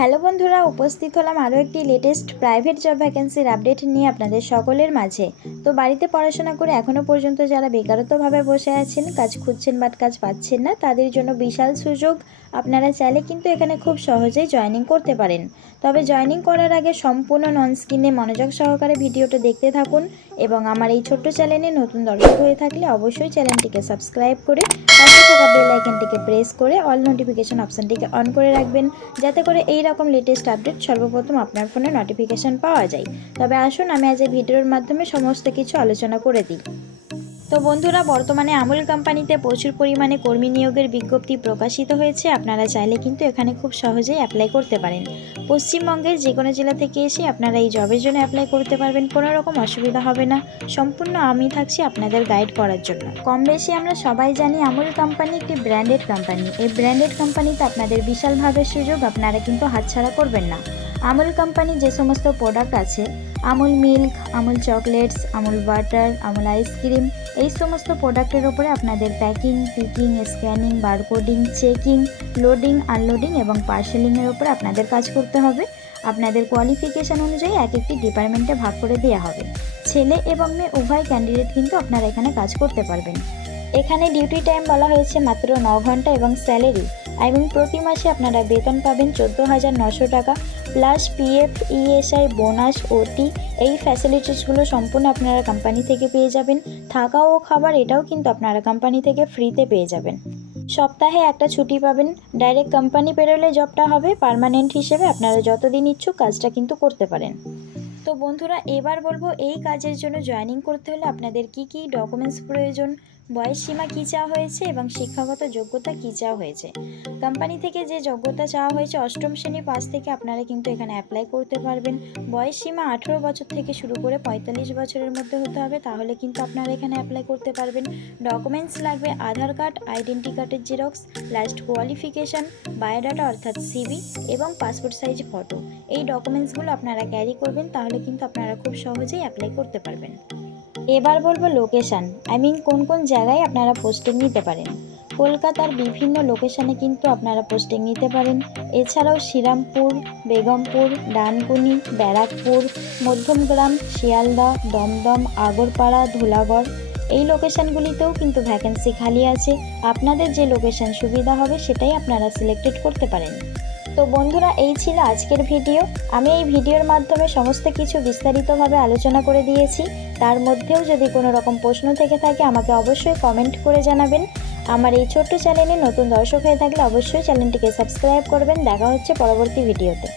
Hello বন্ধুরা, উপস্থিত হলাম আরও একটি লেটেস্ট প্রাইভেট জব ভ্যাকেন্সির আপডেট নিয়ে আপনাদের সকলের মাঝে। তো বাড়িতে পড়াশোনা করে এখনও পর্যন্ত যারা বেকারত্বভাবে বসে আছেন, কাজ খুঁজছেন বাট কাজ পাচ্ছেন না, তাদের জন্য বিশাল সুযোগ। আপনারা চাইলে কিন্তু এখানে খুব সহজেই জয়েনিং করতে পারেন। তবে জয়েনিং করার আগে সম্পূর্ণ নন স্ক্রিনে মনোযোগ সহকারে ভিডিওটা দেখতে থাকুন এবং আমার এই ছোট্ট চ্যানেলে নতুন দর্শক হয়ে থাকলে অবশ্যই চ্যানেলটিকে সাবস্ক্রাইব করে পাশে থাকা বেল আইকনটিকে প্রেস করে অল নোটিফিকেশন অপশানটিকে অন করে রাখবেন, যাতে করে এই রকম লেটেস্ট আপডেট সর্বপ্রথম আপনার ফোনে নোটিফিকেশন পাওয়া যায়। তবে আসুন, আমি আজ এই ভিডিওর মাধ্যমে সমস্ত কিছু আলোচনা করে দিই। তো বন্ধুরা, বর্তমানে আমুল কোম্পানিতে প্রচুর পরিমাণে কর্মী নিয়োগের বিজ্ঞপ্তি প্রকাশিত হয়েছে। আপনারা চাইলে কিন্তু এখানে খুব সহজেই অ্যাপ্লাই করতে পারেন। পশ্চিমবঙ্গের যে কোনো জেলা থেকে এসে আপনারা এই জবের জন্য অ্যাপ্লাই করতে পারবেন, কোনো রকম অসুবিধা হবে না। সম্পূর্ণ আমি থাকছি আপনাদের গাইড করার জন্য। কম বেশি আমরা সবাই জানি আমুল কোম্পানি একটি ব্র্যান্ডেড কোম্পানি। এই ব্র্যান্ডেড কোম্পানিতে আপনাদের বিশালভাবে সুযোগ, আপনারা কিন্তু হাতছাড়া করবেন না। আমুল কোম্পানি যে সমস্ত প্রোডাক্ট আছে, Amul milk Amul chocolates Amul butter Amul ice cream এই সমস্ত প্রোডাক্টের ওপরে আপনাদের packing picking scanning barcoding checking loading unloading এবং পার্সেলিংয়ের ওপরে আপনাদের কাজ করতে হবে। আপনাদের কোয়ালিফিকেশান অনুযায়ী এক একটি ডিপার্টমেন্টে ভাগ করে দেওয়া হবে। ছেলে এবং মেয়ে উভয় ক্যান্ডিডেট কিন্তু আপনারা এখানে কাজ করতে পারবেন। এখানে ডিউটি টাইম বলা হয়েছে মাত্র ন ঘণ্টা এবং স্যালারি এবং প্রতি মাসে আপনারা বেতন পাবেন চোদ্দ হাজার নশো টাকা plus PF ESI bonus OT এই ফ্যাসিলিটিসগুলো সম্পূর্ণ আপনারা কোম্পানি থেকে পেয়ে যাবেন। থাকা ও খাবার এটাও কিন্তু আপনারা কোম্পানি থেকে ফ্রিতে পেয়ে যাবেন। সপ্তাহে একটা ছুটি পাবেন। ডাইরেক্ট কোম্পানি পেরোলে জবটা হবে। পার্মানেন্ট হিসেবে আপনারা যতদিন ইচ্ছুক কাজটা কিন্তু করতে পারেন। তো বন্ধুরা, এবার বলব এই কাজের জন্য জয়েনিং করতে হলে আপনাদের কি কি ডকুমেন্টস প্রয়োজন? বয়স সীমা কী চাওয়া হয়েছে এবং শিক্ষাগত যোগ্যতা কী চাওয়া হয়েছে? কোম্পানি থেকে যে যোগ্যতা চাওয়া হয়েছে, অষ্টম শ্রেণি পাস থেকে আপনারা কিন্তু এখানে অ্যাপ্লাই করতে পারবেন। বয়স সীমা আঠেরো বছর থেকে শুরু করে পঁয়তাল্লিশ বছরের মধ্যে হতে হবে, তাহলে কিন্তু আপনারা এখানে অ্যাপ্লাই করতে পারবেন। ডকুমেন্টস লাগবে, আধার কার্ড আইডেন্টি কার্ডের জেরক্স লাস্ট কোয়ালিফিকেশান বায়োডাটা অর্থাৎ সিবি এবং পাসপোর্ট সাইজ ফটো এই ডকুমেন্টসগুলো আপনারা ক্যারি করবেন, তাহলে কিন্তু আপনারা খুব সহজেই অ্যাপ্লাই করতে পারবেন। এবার বলব লোকেশান আই মিন কোন কোন জায়গায় আপনারা পোস্টিং নিতে পারেন। কলকাতার বিভিন্ন লোকেশানে কিন্তু আপনারা পোস্টিং নিতে পারেন। এছাড়াও শ্রীরামপুর, বেগমপুর, ডানকুনি, ব্যারাকপুর, মধ্যমগ্রাম, শিয়ালদা, দমদম, আগরপাড়া, ধুলাগড়। এই লোকেশানগুলিতেও কিন্তু ভ্যাকেন্সি খালি আছে। আপনাদের যে লোকেশান সুবিধা হবে সেটাই আপনারা সিলেক্টেড করতে পারেন। তো বন্ধুরা, এই ছিল আজকের ভিডিও। আমি এই ভিডিওর মাধ্যমে সমস্ত কিছু বিস্তারিতভাবে আলোচনা করে দিয়েছি। তার মধ্যেও যদি কোনো রকম প্রশ্ন থেকে থাকে, আমাকে অবশ্যই কমেন্ট করে জানাবেন। আমার এই ছোট্ট চ্যানেলে নতুন দর্শক হয়ে থাকলে অবশ্যই চ্যানেলটিকে সাবস্ক্রাইব করবেন। দেখা হচ্ছে পরবর্তী ভিডিওতে।